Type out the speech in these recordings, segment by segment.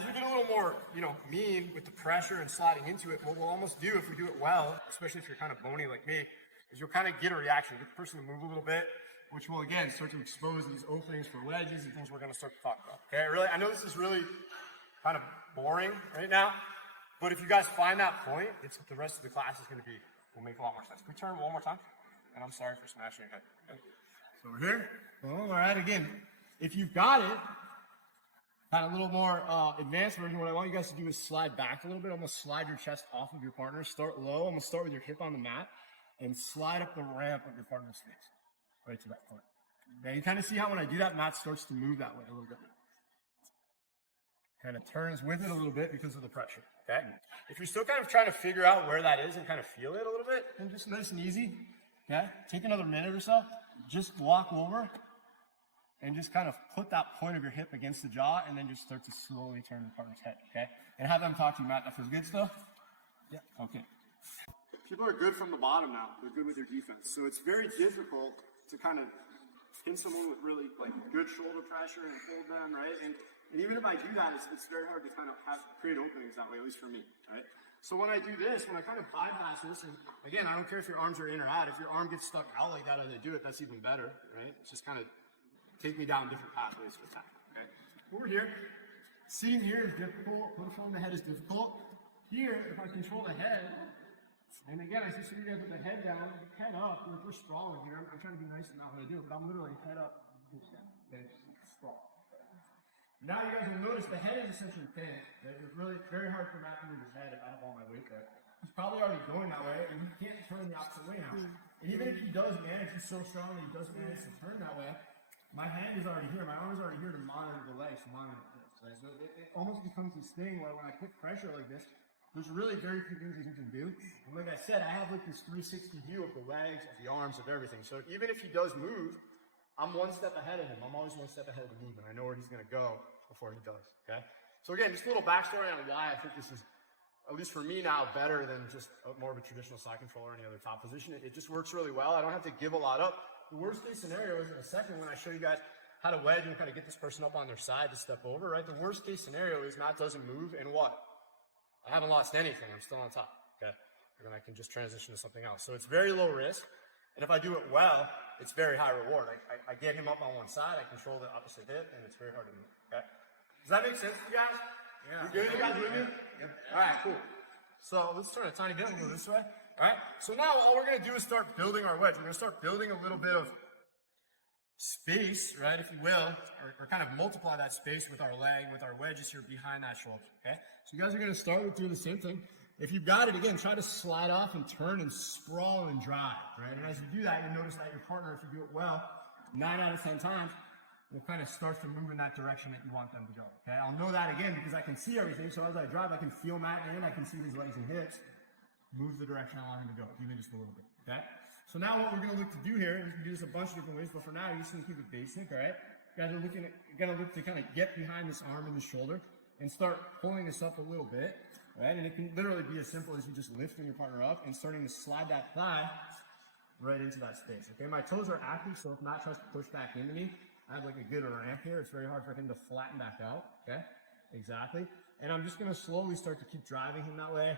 as we get a little more, mean with the pressure and sliding into it, what we'll almost do if we do it well, especially if you're kind of bony like me, is you'll kind of get a reaction, get the person to move a little bit, which will again start to expose these openings for wedges and things we're going to start to talk about. Okay, I know this is really kind of boring right now, but if you guys find that point, the rest of the class is going to will make a lot more sense. Can we turn one more time? And I'm sorry for smashing your head. Okay. So we're here. Oh, all right, again, if you've got it, kind of a little more advanced version, what I want you guys to do is slide back a little bit. Almost slide your chest off of your partner. Start low. I'm going to start with your hip on the mat and slide up the ramp of your partner's face right to that point. Now you kind of see how when I do that, mat starts to move that way a little bit. Kind of turns with it a little bit because of the pressure, okay? If you're still kind of trying to figure out where that is and kind of feel it a little bit, then just nice and easy, okay? Take another minute or so. Just walk over and just kind of put that point of your hip against the jaw and then just start to slowly turn the partner's head, okay? And have them talk to you, Matt. That feels good still? Yeah. Okay. People are good from the bottom now. They're good with their defense. So it's very difficult to kind of pin someone with really good shoulder pressure and hold them, right? And even if I do that, it's very hard to kind of create openings that way, at least for me, right? So when I do this, when I kind of bypass this, and again, I don't care if your arms are in or out. If your arm gets stuck out like that as I do it, that's even better, right? It's just kind of take me down different pathways to attack, okay? Over here, sitting here is difficult. Controlling the head is difficult. Here, if I control the head, and again, I see some of you guys with the head down, head up. If we're sprawling here, I'm trying to be nice and not what I do, but I'm literally head up, okay, sprawl. Now you guys will notice the head is essentially pinned. It's really very hard for Matt to move his head if I have all my weight there. He's probably already going that way, and he can't turn the opposite way now. And even if he does manage, he's so strong that he does manage to turn that way, my hand is already here, my arm is already here to monitor the legs, to monitor this. Right? So it almost becomes this thing where when I put pressure like this, there's really very few things that you can do. And like I said, I have like this 360 view of the legs, of the arms, of everything. So even if he does move, I'm one step ahead of him. I'm always one step ahead of the movement. I know where he's going to go before he does, okay? So again, just a little backstory on why I think this is, at least for me now, better than just more of a traditional side control or any other top position. It just works really well. I don't have to give a lot up. The worst case scenario is in a second when I show you guys how to wedge and kind of get this person up on their side to step over, right? The worst case scenario is Matt doesn't move, and what? I haven't lost anything. I'm still on top, okay? And then I can just transition to something else. So it's very low risk. And if I do it well, it's very high reward. I get him up on one side, I control the opposite hip, and it's very hard to move, okay? Does that make sense to you guys? Yeah. You good? You guys with me? Yep. All right, cool. So let's turn a tiny bit. We'll go this way. All right? So now all we're going to do is start building our wedge. We're going to start building a little bit of space, right, if you will, or kind of multiply that space with our leg, with our wedges here behind that shoulder, okay? So you guys are going to start with doing the same thing. If you've got it, again, try to slide off and turn and sprawl and drive, right? And as you do that, you'll notice that your partner, if you do it well, 9 out of 10 times, will kind of start to move in that direction that you want them to go, okay? I'll know that again because I can see everything, so as I drive, I can feel Matt and I can see his legs and hips move the direction I want him to go, even just a little bit, okay? So now what we're going to look to do here, and you can do this a bunch of different ways, but for now, you're just going to keep it basic, all right? You guys are going to look to kind of get behind this arm and the shoulder and start pulling this up a little bit, right? And it can literally be as simple as you just lifting your partner up and starting to slide that thigh right into that space, okay? My toes are active, so if Matt tries to push back into me, I have like a good ramp here. It's very hard for him to flatten back out, okay? Exactly. And I'm just going to slowly start to keep driving him that way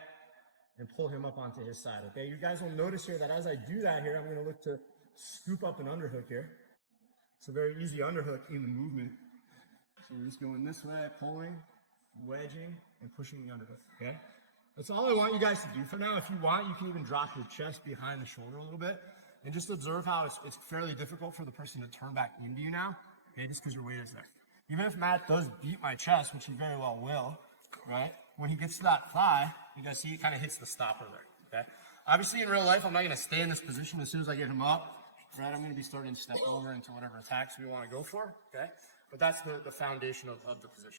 and pull him up onto his side, okay? You guys will notice here that as I do that here, I'm going to look to scoop up an underhook here. It's a very easy underhook in the movement. So we're just going this way, pulling, wedging, and pushing the underhook, okay? That's all I want you guys to do for now. If you want, you can even drop your chest behind the shoulder a little bit and just observe how it's fairly difficult for the person to turn back into you now, okay, just because your weight is there. Even if Matt does beat my chest, which he very well will, right? When he gets to that thigh, you guys see he kind of hits the stopper there, okay? Obviously, in real life, I'm not going to stay in this position as soon as I get him up, right? I'm going to be starting to step over into whatever attacks we want to go for, okay? But that's the foundation of the position.